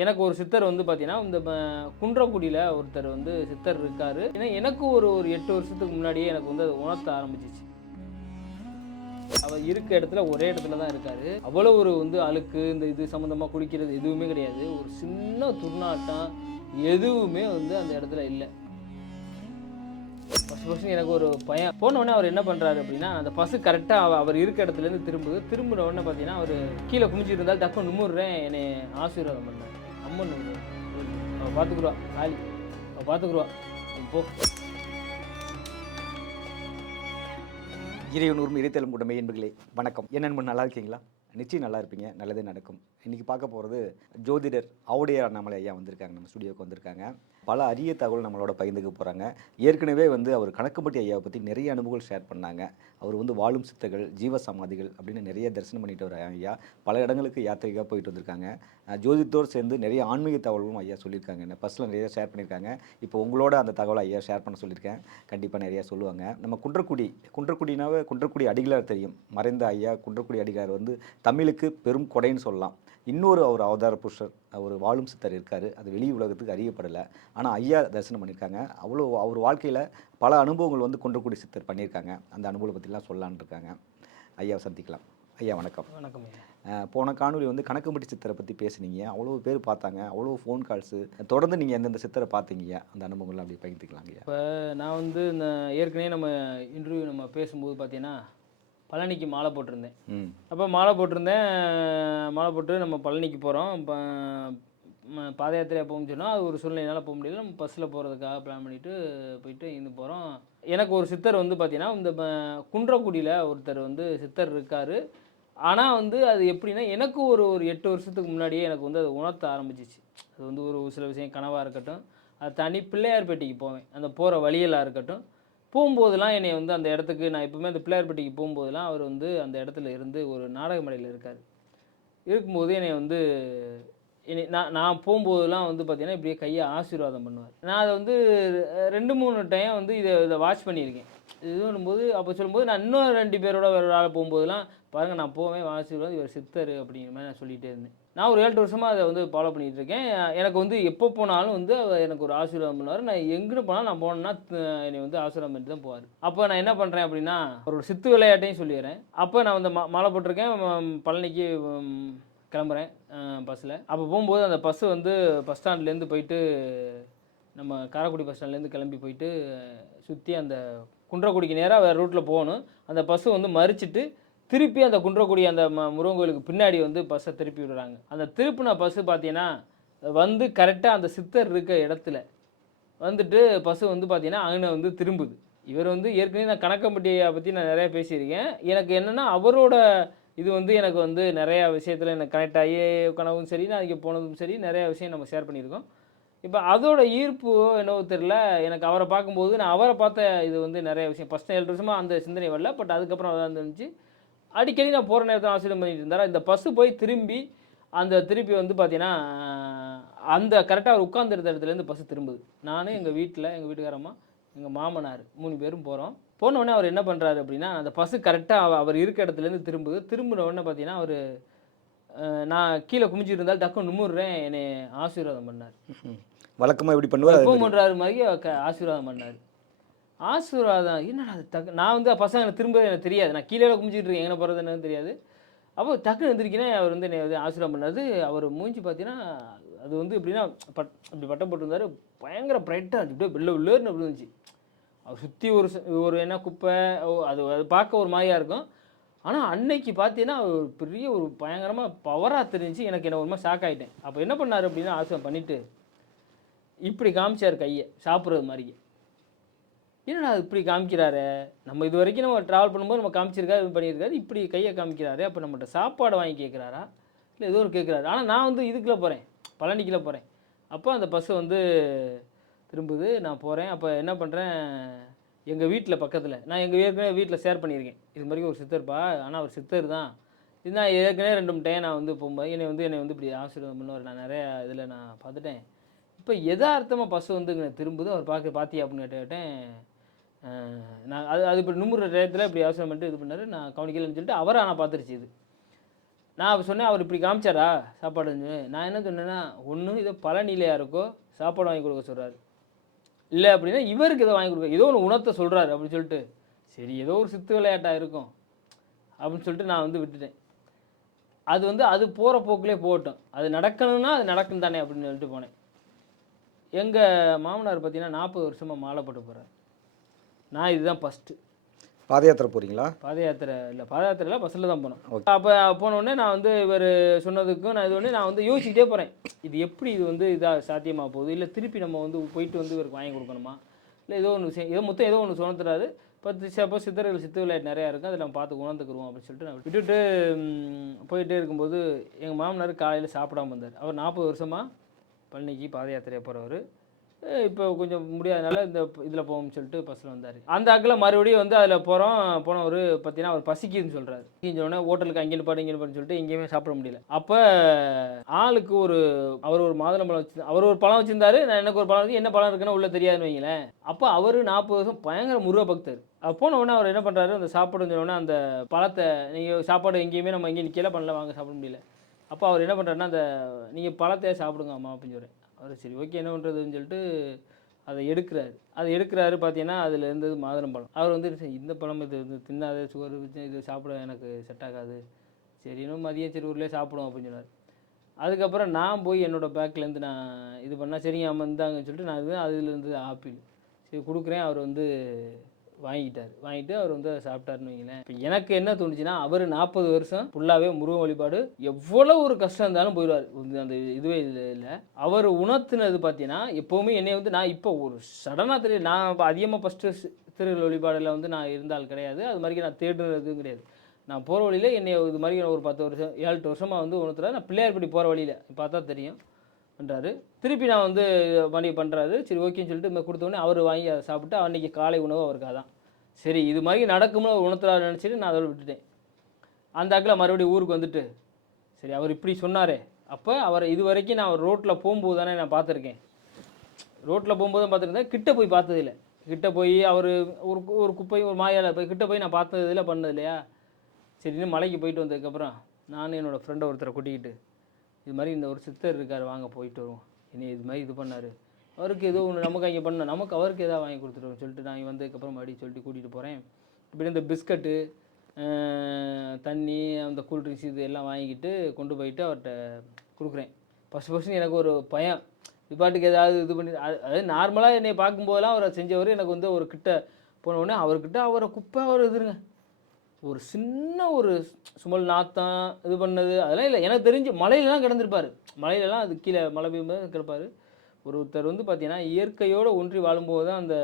எனக்கு ஒரு சித்தர் வந்து பார்த்தீங்கன்னா, இந்த குன்றக்குடியில ஒருத்தர் வந்து சித்தர் இருக்காரு. ஏன்னா எனக்கு ஒரு ஒரு 8 வருஷத்துக்கு முன்னாடியே எனக்கு வந்து அது உணர்த்த ஆரம்பிச்சுச்சு. அவர் இருக்க இடத்துல ஒரே இடத்துல தான் இருக்காரு. அவ்வளோ ஒரு வந்து அழுக்கு, இந்த இது சம்மந்தமா குடிக்கிறது எதுவுமே கிடையாது. ஒரு சின்ன துர்நாற்றம் எதுவுமே வந்து அந்த இடத்துல இல்ல. ஃபர்ஸ்ட் எனக்கு ஒரு பயம். போன உடனே அவர் என்ன பண்றாரு அப்படின்னா, அந்த பஸ் கரெக்ட்டா அவர் இருக்க இடத்துலேருந்து திரும்புது. திரும்பின உடனே பார்த்தீங்கன்னா, அவரு கீழ குனிஞ்சிட்டு இருந்தாலும் டக்குனு நிமிர்றேன் என்னைய ஆசீர்வாதம் பண்ணாரு. அம்மன் அவ பார்த்துக்குருவா காளி. அவ பார்த்துக்குருவா. நீ போ. இறைவனூரும் இறைத்தலும் உடமை என்பர்களே வணக்கம். என்ன நண்பன், நல்லா இருக்கீங்களா? நிச்சயம் நல்லா இருப்பீங்க. நல்லதே நடக்கும். இன்றைக்கி பார்க்க போகிறது ஜோதிடர் ஆவுடையார் அண்ணாமலை ஐயா வந்திருக்காங்க, நம்ம ஸ்டுடியோவுக்கு வந்திருக்காங்க. பல அரிய தகவல் நம்மளோட பகிர்ந்துக்க போகிறாங்க. ஏற்கனவே வந்து அவர் கணக்குப்பட்டி ஐயாவை பற்றி நிறைய அனுபவங்கள் ஷேர் பண்ணாங்க. அவர் வந்து வாழும் சித்தர்கள், ஜீவ சமாதிகள் அப்படின்னு நிறைய தரிசனம் பண்ணிட்டு வர ஐயா பல இடங்களுக்கு யாத்திரைக்காக போயிட்டு வந்திருக்காங்க. ஜோதிடத்தோடு சேர்ந்து நிறைய ஆன்மீக தகவலும் ஐயா சொல்லியிருக்காங்க. என்ன ஃபஸ்ட்டில் நிறைய ஷேர் பண்ணியிருக்காங்க. இப்போ உங்களோட அந்த தகவலை ஐயா ஷேர் பண்ண சொல்லியிருக்கேன். கண்டிப்பாக நிறையா சொல்லுவாங்க. நம்ம குன்றக்குடினாவே குன்றக்குடி அடிகளார் தெரியும். மறைந்த ஐயா குன்றக்குடி அடிகளார் வந்து தமிழுக்கு பெரும் கொடைன்னு சொல்லலாம். இன்னொரு அவர் அவதார புருஷர், அவர் வாழும் சித்தர் இருக்கார். அது வெளி உலகத்துக்கு அறியப்படலை. ஆனால் ஐயா தரிசனம் பண்ணியிருக்காங்க. அவ்வளோ அவர் வாழ்க்கையில் பல அனுபவங்கள் வந்து குன்றக்குடி சித்தர் பண்ணியிருக்காங்க. அந்த அனுபவத்தை பற்றிலாம் சொல்லலான்னு இருக்காங்க. ஐயாவை சந்திக்கலாம். ஐயா வணக்கம். வணக்கம். போன காணொலி வந்து கணக்குப்பட்டி சித்தரை பற்றி பேசுனீங்க. அவ்வளோ பேர் பார்த்தாங்க, அவ்வளோ ஃபோன் கால்ஸு. தொடர்ந்து நீங்கள் எந்தெந்த சித்தரை பார்த்தீங்க, அந்த அனுபவங்கள்லாம் அப்படி பகிர்ந்துக்கலாங்க. இப்போ நான் வந்து இந்த ஏற்கனவே நம்ம இன்டர்வியூ நம்ம பேசும்போது பார்த்தீங்கன்னா, பழனிக்கு மாலை போட்டிருந்தேன். அப்போ மாலை போட்டிருந்தேன். மாலை போட்டு நம்ம பழனிக்கு போகிறோம். பாத யாத்திரையாக போகணும்னு சொன்னால் அது ஒரு சூழ்நிலையினால் போக முடியல. நம்ம பஸ்ஸில் போகிறதுக்காக பிளான் பண்ணிவிட்டு போயிட்டு இருந்து போகிறோம். எனக்கு ஒரு சித்தர் வந்து பார்த்தீங்கன்னா, இந்த குன்றக்குடியில் ஒருத்தர் வந்து சித்தர் இருக்கார். ஆனால் வந்து அது எப்படின்னா, எனக்கு ஒரு ஒரு 8 வருஷத்துக்கு முன்னாடியே எனக்கு வந்து அது உணர்த்த ஆரம்பிச்சிச்சு. அது வந்து ஒரு சில விஷயம் கனவாக இருக்கட்டும், அது தனி பிள்ளையார்பட்டிக்கு போவேன். அந்த போகிற வழியெல்லாம் இருக்கட்டும், போகும்போதெல்லாம் என்னை வந்து அந்த இடத்துக்கு நான் எப்பவுமே அந்த பிள்ளையார்பட்டிக்கு போகும்போதெல்லாம் அவர் வந்து அந்த இடத்துல இருந்து ஒரு நாடக மேடையில் இருக்கார். இருக்கும்போது என்னை வந்து நான் போகும்போதெல்லாம் வந்து பார்த்தீங்கன்னா, இப்படியே கையை ஆசீர்வாதம் பண்ணுவார். நான் அதை வந்து 2-3 டைம் வந்து இதை வாட்ச் பண்ணியிருக்கேன். இது பண்ணும்போது அப்போ சொல்லும்போது நான் இன்னும் 2 பேரோட வேறு ஒரு ஆள் போகும்போதெல்லாம், பாருங்கள் நான் போவேன் ஆசீர்வாதம் இவர் சித்தர் அப்படிங்கிற மாதிரி நான் சொல்லிகிட்டே இருந்தேன். நான் ஒரு 7 வருஷமாக அதை வந்து ஃபாலோ பண்ணிகிட்டு இருக்கேன். எனக்கு வந்து எப்போ போனாலும் வந்து அவர் எனக்கு ஒரு ஆசீர்வாதம் பண்ணுவார். நான் எங்கே போனாலும் நான் போனேன்னா என்னை வந்து ஆசீர்வாதம் பண்ணிட்டு தான் போவார். அப்போ நான் என்ன பண்ணுறேன் அப்படின்னா, ஒரு சித்து விளையாட்டையும் சொல்லிடுறேன். அப்போ நான் வந்து மாலை போட்டிருக்கேன். பழனிக்கு கிளம்புறேன் பஸ்ஸில். அப்போ போகும்போது அந்த பஸ்ஸு வந்து பஸ் ஸ்டாண்ட்லேருந்து போயிட்டு, நம்ம காரைக்குடி பஸ் ஸ்டாண்ட்லேருந்து கிளம்பி போயிட்டு சுற்றி அந்த குன்றக்குடிக்கு நேராக வேறு ரூட்டில் போகணும். அந்த பஸ்ஸு வந்து மறிச்சிட்டு திருப்பி அந்த குன்றக்குடி அந்த முருகன் கோயிலுக்கு பின்னாடி வந்து பஸ்ஸை திருப்பி விடுறாங்க. அந்த திருப்பின பஸ்ஸு பார்த்தீங்கன்னா வந்து கரெக்டாக அந்த சித்தர் இருக்க இடத்துல வந்துட்டு பஸ்ஸு வந்து பார்த்தீங்கன்னா அங்கே வந்து திரும்புது. இவர் வந்து ஏற்கனவே நான் கணக்கம்பட்டியை பற்றி நான் நிறையா பேசியிருக்கேன். எனக்கு என்னென்னா அவரோட இது வந்து எனக்கு வந்து நிறையா விஷயத்தில் எனக்கு கனெக்ட் ஆகி கனவும் சரி, நான் இங்கே போனதும் சரி, நிறையா விஷயம் நம்ம ஷேர் பண்ணியிருக்கோம். இப்போ அதோட ஈர்ப்பு என்னவோ தெரில, எனக்கு அவரை பார்க்கும்போது நான் அவரை பார்த்த இது வந்து நிறைய விஷயம் ஃபஸ்ட்டு 7 வருஷமாக அந்த சிந்தனை வரல. பட் அதுக்கப்புறம் அதான் இருந்துச்சு. அடிக்கடி நான் போகிற நேரத்தில் ஆசீர்வாதம் பண்ணிட்டு இருந்தார். இந்த பஸ்ஸு போய் திருப்பி வந்து பார்த்தீங்கன்னா, அந்த கரெக்டாக அவர் உட்காந்துருந்த இடத்துலேருந்து பஸ்ஸு திரும்புது. நான் எங்கள் வீட்டுக்காரம்மா, எங்கள் மாமனார் 3 பேரும் போகிறோம். போன உடனே அவர் என்ன பண்ணுறாரு அப்படின்னா, அந்த பஸ்ஸு கரெக்டாக அவர் இருக்க இடத்துலேருந்து திரும்புது. திரும்பின உடனே பார்த்தீங்கன்னா, அவர் நான் கீழே குமிஞ்சிட்டு இருந்தாலும் டக்குனு நிமிர்றேன் என்னை ஆசீர்வாதம் பண்ணார். வழக்கமாக எப்படி பண்ணுவார், எப்பவும் பண்ணுறாரு மாதிரி ஆசீர்வாதம் பண்ணார். ஆசீர்வாதம் என்னடா அது நான் வந்து பசங்க எனக்கு திரும்ப எனக்கு தெரியாது. நான் கீழே குமிஞ்சிட்டு இருக்கேன், எங்கே போகிறது என்னன்னு தெரியாது. அப்போ டக்குன்னு எழுந்திரிக்கிறேன். அவர் வந்து என்னை வந்து ஆசீர்வாதம் பண்ணாரு. அவர் மூஞ்சி பார்த்தீங்கன்னா, அது வந்து எப்படின்னா அப்படி பட்டம் போட்டிருந்தார். பயங்கர பிரைட்டாக இருந்துச்சு, அப்படியே வெள்ளை வெள்ளேர்னு அப்படி இருந்துச்சு. அவர் சுற்றி ஒரு என்ன குப்பை, அது பார்க்க ஒரு மாதிரியாக இருக்கும். ஆனால் அன்னைக்கு பார்த்தீங்கன்னா ஒரு பெரிய ஒரு பயங்கரமாக பவராக தெரிஞ்சு எனக்கு என்ன ஒரு மாதிரி ஷாக் ஆகிட்டேன். அப்போ என்ன பண்ணார் அப்படின்னா, ஆசீர்வாதம் பண்ணிவிட்டு இப்படி காமிச்சார் கையை சாப்பிட்றது மாதிரியே. என்னடா இப்படி காமிக்கிறாரு, நம்ம இது வரைக்கும் நம்ம ட்ராவல் பண்ணும்போது நம்ம காமிச்சிருக்காரு, இது பண்ணியிருக்காரு, இப்படி கையை காமிக்கிறாரு. அப்போ நம்மகிட்ட சாப்பாடு வாங்கி கேட்குறாரா இல்லை ஏதோ ஒரு கேட்குறாரு. ஆனால் நான் வந்து இதுக்குள்ளே போகிறேன், பழனிக்குள்ளே போகிறேன். அப்போ அந்த பஸ்ஸு வந்து திரும்புது, நான் போகிறேன். அப்போ என்ன பண்ணுறேன், எங்கள் வீட்டில் பக்கத்தில் நான் ஏற்கனவே வீட்டில் ஷேர் பண்ணியிருக்கேன், இது மாதிரி ஒரு சித்தர்ப்பா, ஆனால் அவர் சித்தர் தான். இது நான் ஏற்கனவே 2 டைம் நான் வந்து போகும்போது என்னை வந்து இப்படி ஆசீர்வாதம் பண்ணுவார். நான் நிறையா இதில் நான் பார்த்துட்டேன். இப்போ எதார்த்தமாக பஸ்ஸு வந்து திரும்புது. அவர் பார்த்தியா அப்படின்னு கேட்டேன். நான் அது இப்படி நிமிர்ற டயத்தில் இப்படி அவசரம் பண்ணிட்டு இது பண்ணார். நான் கவனிக்கலன்னு சொல்லிட்டு அவரை ஆனால் பார்த்துருச்சு. இது நான் அப்ப சொன்னேன், அவர் இப்படி காமிச்சாரா சாப்பாடுன்னு. நான் என்ன சொன்னேன்னா, ஒண்ணு இதை பழனியில யாருக்கோ சாப்பாடு வாங்கி கொடுக்க சொல்றாரு. இல்லை அப்படின்னா இவருக்கு ஏதோ வாங்கி கொடுக்க ஏதோ ஒன்று உணர்த்த சொல்றாரு அப்படின்னு சொல்லிட்டு, சரி ஏதோ ஒரு சித்து விளையாட்டா இருக்கும் அப்படின்னு சொல்லிட்டு நான் வந்து விட்டுட்டேன். அது வந்து அது போகிற போக்கிலே போகட்டும், அது நடக்கணும்னா அது நடக்கும் தானே அப்படின்னு சொல்லிட்டு போனேன். எங்கள் மாமனார் பார்த்தீங்கன்னா 40 வருஷமாக மாலை போட்டு போகிறார். நான் இதுதான் ஃபஸ்ட்டு. பாத யாத்திரை போகிறீங்களா? பாத யாத்திரை இல்லை, பாத யாத்திரையில் பஸ்ஸில் தான் போனோம். ஓகே. அப்போ போனோடனே நான் வந்து இவர் சொன்னதுக்கும் நான் இது ஒன்று நான் வந்து யோசிச்சுட்டே போகிறேன். இது எப்படி இது வந்து இதாக சாத்தியமாக போகுது, இல்லை திருப்பி நம்ம வந்து போயிட்டு வந்து இவருக்கு வாங்கி கொடுக்கணுமா, இல்லை ஏதோ ஒன்று விஷயம் ஏதோ மொத்தம் ஏதோ ஒன்று சொன்னத்துறாரு. அப்போ சித்தர்கள் சித்து விளையாட்டு நிறையா இருக்குது, அதை நம்ம பார்த்து உணர்ந்துக்குருவோம் அப்படின்னு சொல்லிட்டு நான் விட்டுட்டு போயிட்டே இருக்கும்போது எங்கள் மாமனார் காலையில் சாப்பிடாம வந்தார். அவர் 40 வருஷமாக பழனிக்கு பாத யாத்திரையாக போகிறவர். இப்போ கொஞ்சம் முடியாதனால இந்த இதில் போவோம்னு சொல்லிட்டு பஸ்ஸில் வந்தார். அந்த ஆக்கில் மறுபடியும் வந்து அதில் போனவர் பார்த்தீங்கன்னா அவர் பசிக்குதுன்னு சொல்கிறாரு. சொன்னோடனே ஹோட்டலுக்கு அங்கே நிப்பாடு இங்கே நிப்பாடுன்னு சொல்லிட்டு எங்கேயுமே சாப்பிட முடியல. அப்போ ஆளுக்கு அவர் ஒரு மாதுளம்பழம் வச்சு அவர் ஒரு பழம் வச்சுருந்தாரு, நான் எனக்கு ஒரு பழம் வச்சு என்ன பழம் இருக்குன்னு உள்ளே தெரியாதுன்னு வைங்களேன். அப்போ அவர் 40 வருஷம் பயங்கர முருக பக்தர். போன உடனே அவர் என்ன பண்ணுறாரு, அந்த சாப்பாடுன்னு சொன்னோடனே அந்த பழத்தை நீங்கள் சாப்பாடு எங்கேயுமே நம்ம எங்கேயும் நிற்கல பண்ணல வாங்க சாப்பிட முடியல. அப்போ அவர் என்ன பண்ணுறாருன்னா, அந்த நீங்கள் பழத்தையே சாப்பிடுங்க அம்மா அப்படின்னு சொல்கிறேன். அவர் சரி ஓகே என்ன பண்ணுறதுன்னு சொல்லிட்டு அதை எடுக்கிறாரு. பார்த்தீங்கன்னா அதில் இருந்தது மாதுளம்பழம். அவர் வந்து இந்த பழம் இது தின்னாத சுகர் இது சாப்பிட எனக்கு செட் ஆகாது, சரி இன்னும் மதியம் சரி ஊர்லேயே சாப்பிடுவோம் அப்படின்னு சொன்னார். அதுக்கப்புறம் நான் போய் என்னோடய பேக்லேருந்து நான் இது பண்ணால் சரிங்க அம்மா இருந்தாங்கன்னு சொல்லிட்டு நான் அதுலேருந்து ஆப்பிள் சரி கொடுக்குறேன். அவர் வந்து வாங்கிட்டு அவர் வந்து அதை சாப்பிட்டாருன்னு வைங்களேன். இப்போ எனக்கு என்ன தோணுச்சுன்னா, அவர் 40 வருஷம் ஃபுல்லாகவே முருகன் வழிபாடு எவ்வளோ ஒரு கஷ்டம் இருந்தாலும் போயிடுவார். அந்த இதுவே இல்லை அவர் உணர்த்தினது பார்த்தீங்கன்னா, எப்போவுமே என்னை வந்து நான் இப்போ ஒரு சடனாக தெரியும். நான் இப்போ அதிகமாக ஃபஸ்ட்டு திருவிழா வழிபாடில் வந்து நான் இருந்தால் கிடையாது, அது மாதிரி நான் தேடுறதும் கிடையாது. நான் போகிற வழியில் என்னை இது மாதிரி ஒரு 10 வருஷம் 7-8 வருஷமாக வந்து உணர்த்துறாரு. நான் பிள்ளையார்பட்டி போகிற வழியில் பார்த்தா தெரியும் பண்ணுறாரு. திருப்பி நான் வந்து மணி பண்ணுறாரு. சரி ஓகேன்னு சொல்லிட்டு கொடுத்தோடனே அவர் வாங்கி அதை சாப்பிட்டு அன்றைக்கி காலை உணவு அவருக்கு அதான். சரி இது மாதிரி நடக்கும்னு உணர்த்துறாரு நினச்சிட்டு நான் அதோட விட்டுட்டேன். அந்த ஆக்கில் மறுபடியும் ஊருக்கு வந்துட்டு சரி அவர் இப்படி சொன்னாரே, அப்போ அவரை இது வரைக்கும் நான் அவர் ரோட்டில் போகும்போது தானே நான் பார்த்துருக்கேன். ரோட்டில் போகும்போது பார்த்துருந்தேன், கிட்ட போய் பார்த்ததில்லை. கிட்ட போய் அவர் ஒரு குப்பை ஒரு மாயால் போய் கிட்ட போய் நான் பார்த்ததில்லை பண்ணது இல்லையா. சரி இன்னும் மலைக்கு போயிட்டு வந்ததுக்கப்புறம் நானும் என்னோடய ஃப்ரெண்டை ஒருத்தரை கூட்டிக்கிட்டு இது மாதிரி இந்த ஒரு சித்தர் இருக்கார் வாங்க போயிட்டு வருவோம், இனி இது மாதிரி இது பண்ணார், அவருக்கு ஏதோ ஒன்று நமக்கு அங்கே பண்ண நமக்கு அவருக்கு எதாவது வாங்கி கொடுத்துருவோம் சொல்லிட்டு நான் வந்ததுக்கப்புறம் மறுபடியும் சொல்லிட்டு கூட்டிகிட்டு போகிறேன். இப்படி இந்த பிஸ்கட்டு தண்ணி அந்த கூல்ட்ரிங்க்ஸ் இது எல்லாம் வாங்கிக்கிட்டு கொண்டு போயிட்டு அவர்கிட்ட கொடுக்குறேன். ஃபஸ்ட்டு எனக்கு ஒரு பயம், இது பாட்டுக்கு ஏதாவது இது பண்ணி அதாவது நார்மலாக என்னை பார்க்கும்போதெல்லாம் அவரை செஞ்சவர் எனக்கு வந்து ஒரு கிட்ட போனவுடனே அவர்கிட்ட அவரை குப்பை அவர் இதுங்க ஒரு சின்ன ஒரு சுமல் நாத்தம் இது பண்ணது அதெல்லாம் இல்லை. எனக்கு தெரிஞ்சு மலையிலலாம் கிடந்திருப்பார், மலையிலலாம் அது கீழே மழை பெய்யும்போது கிடப்பார். ஒருத்தர் வந்து பார்த்தீங்கன்னா இயற்கையோடு ஒன்றி வாழும்போது தான் அந்த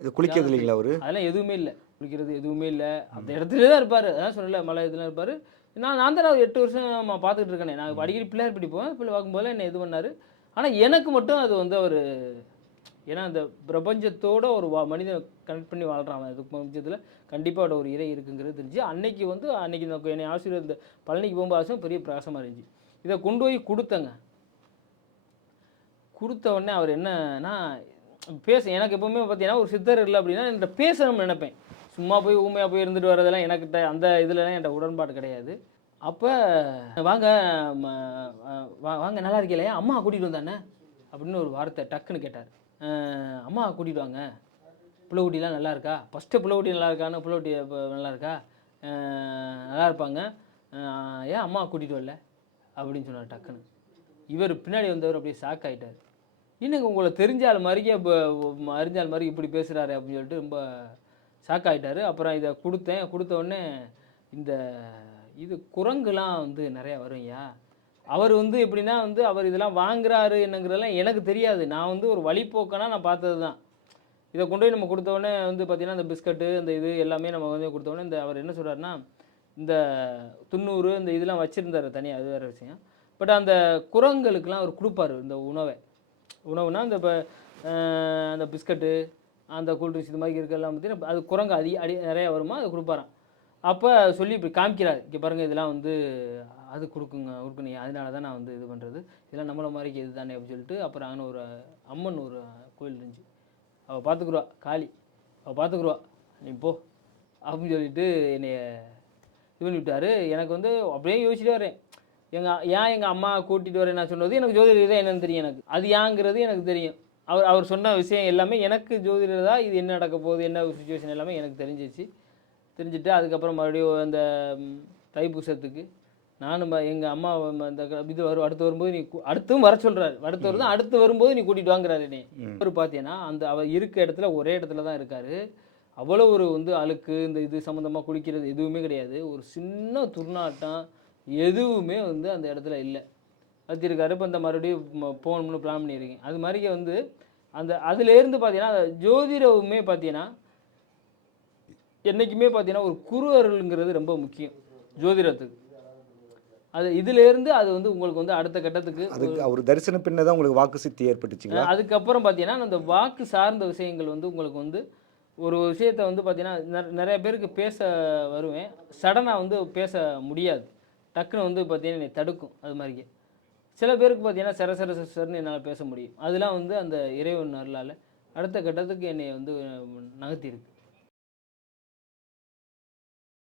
இது குளிக்கிறது இல்லைங்களா அவர், அதெல்லாம் எதுவுமே இல்லை, குளிக்கிறது எதுவுமே இல்லை, அந்த இடத்துல தான் இருப்பார். அதான் சொல்லலை மலை இதெல்லாம் இருப்பார். நான் தான் 8 வருஷம் பார்த்துக்கிட்டு இருக்கேனே, நான் அடிக்கடி பிள்ளையார்பட்டி போவேன், பிள்ளை பார்க்கும்போது என்னை இது பண்ணார். ஆனால் எனக்கு மட்டும் அது வந்து அவர் ஏன்னா அந்த பிரபஞ்சத்தோட ஒரு மனிதன் கனெக்ட் பண்ணி வாழ்கிறான், அது பிரபஞ்சத்தில் கண்டிப்பாக ஒரு இறை இருக்குங்கிறது தெரிஞ்சு அன்னைக்கு என்னை ஆசிரியர் இந்த பழனிக்கு போகும்போது ஆசை பெரிய பிரகாசமாக இருந்துச்சு. இதை கொண்டு போய் கொடுத்தேங்க. கொடுத்த உடனே அவர் என்னன்னா எனக்கு எப்போவுமே பார்த்தீங்கன்னா ஒரு சித்தர் இல்லை அப்படின்னா என்கிட்ட பேசணும்னு நினைப்பேன். சும்மா போய் ஊமையாக போய் இருந்துட்டு வரதெல்லாம் எனக்கிட்ட அந்த இதுலலாம் என்கிட்ட உடன்பாடு கிடையாது. அப்போ வாங்க வாங்க நல்லா இருக்கலையா, அம்மா கூட்டிகிட்டு வந்தானே அப்படின்னு ஒரு வார்த்தை டக்குன்னு கேட்டார். அம்மா கூட்டிகிட்டு வாங்க, புள்ளக்குட்டிலாம் நல்லா இருக்கா, ஃபஸ்ட்டு புள்ளக்குட்டி நல்லா இருக்கான்னு புள்ளக்குட்டி நல்லா இருக்கா, நல்லா இருப்பாங்க, ஏன் அம்மா கூட்டிகிட்டு வரல அப்படின்னு சொன்னார் டக்குன்னு. இவர் பின்னாடி வந்தவர் அப்படியே ஷாக் ஆகிட்டார். இன்னும் உங்களை தெரிஞ்சால் மாதிரிக்கே இப்போ அறிஞ்சால் மாதிரி இப்படி பேசுகிறாரு அப்படின்னு சொல்லிட்டு ரொம்ப ஷாக் ஆகிட்டார். அப்புறம் இதை கொடுத்த உடனே இது குரங்குலாம் வந்து நிறையா வரும்யா. அவர் வந்து எப்படின்னா வந்து அவர் இதெல்லாம் வாங்குறாரு என்னங்கிறதெல்லாம் எனக்கு தெரியாது. நான் வந்து ஒரு வழிபோக்கனா நான் பார்த்தது தான். இதை கொண்டு போய் நம்ம கொடுத்தோடனே வந்து பார்த்திங்கன்னா இந்த பிஸ்கட்டு இந்த இது எல்லாமே நம்ம வந்து கொடுத்தோடனே அவர் என்ன சொல்கிறாருன்னா, இந்த 90 இந்த இதெல்லாம் வச்சுருந்தார் தனியாக, அது வேறு விஷயம். பட் அந்த குரங்குகளுக்கெல்லாம் அவர் கொடுப்பார் இந்த உணவுனா இந்த இப்போ அந்த பிஸ்கட்டு அந்த கூல்ட்ரிங்க்ஸ் இது மாதிரி இருக்கலாம் பார்த்தீங்கன்னா அது குரங்கு நிறையா வருமா அதை கொடுப்பாராம். அப்போ சொல்லி இப்படி காமிக்கிறார், இங்கே பாருங்கள் இதெல்லாம் வந்து அது கொடுக்கணும், அதனால தான் நான் வந்து இது பண்ணுறது, இதெல்லாம் நம்மளை மாதிரிக்கு இது தானே அப்படின்னு சொல்லிட்டு. அப்புறம் அங்கே ஒரு அம்மன் ஒரு கோயில் இருந்துச்சு, அவள் பார்த்துக்குருவா, காளி அவள் பார்த்துக்குருவா, நீ போ அப்படின்னு சொல்லிட்டு என்னைய இது பண்ணி விட்டாரு. எனக்கு வந்து அப்படியே யோசிச்சுட்டு வரேன். எங்கள் அம்மா கூட்டிகிட்டு வரேன் நான் சொன்னது எனக்கு ஜோதிடர் தான் என்னன்னு தெரியும். எனக்கு அது ஏங்கிறது எனக்கு தெரியும். அவர் சொன்ன விஷயம் எல்லாமே எனக்கு ஜோதிடர் தான். இது என்ன நடக்க போகுது, என்ன சுச்சுவேஷன் எல்லாமே எனக்கு தெரிஞ்சுட்டு அதுக்கப்புறம் மறுபடியும் அந்த தைப்பூசத்துக்கு நானும் எங்கள் அம்மா அந்த இது அடுத்து வரும்போது நீ அடுத்தும் வர சொல்கிறாரு. அடுத்து வரும்போது நீ கூட்டிகிட்டு வாங்குறாரு என்னை. அவர் பார்த்தீங்கன்னா அவர் இருக்க இடத்துல ஒரே இடத்துல தான் இருக்கார். அவ்வளோ ஒரு வந்து அழுக்கு இந்த இது சம்மந்தமாக குடிக்கிறது எதுவுமே கிடையாது. ஒரு சின்ன துர்நாட்டம் எதுவுமே வந்து அந்த இடத்துல இல்லை வச்சிருக்காரு. இப்போ இந்த மறுபடியும் போகணும்னு பிளான் பண்ணியிருக்கேன். அது மாதிரி வந்து அதுலேருந்து பார்த்தீங்கன்னா ஜோதிடவுமே பார்த்தீங்கன்னா என்றைக்குமே பார்த்தீங்கன்னா ஒரு குரு அருள்ங்கிறது ரொம்ப முக்கியம் ஜோதிடத்துக்கு. இதுலேருந்து அது வந்து உங்களுக்கு வந்து அடுத்த கட்டத்துக்கு அதுக்கு அவர் தரிசன பின்ன தான் உங்களுக்கு வாக்கு சித்தி ஏற்பட்டுச்சுங்களா? அதுக்கப்புறம் பார்த்தீங்கன்னா அந்த வாக்கு சார்ந்த விஷயங்கள் வந்து உங்களுக்கு வந்து ஒரு விஷயத்தை வந்து பார்த்தீங்கன்னா நிறைய பேருக்கு பேச வருவேன். சடனாக வந்து பேச முடியாது. டக்குன்னு வந்து பார்த்தீங்கன்னா என்னை தடுக்கும். அது மாதிரியே சில பேருக்கு பார்த்தீங்கன்னா சரன்னு என்னால் பேச முடியும். அதெல்லாம் வந்து அந்த இறைவன் அருளால் அடுத்த கட்டத்துக்கு என்னை வந்து நகர்த்தியிருக்கு.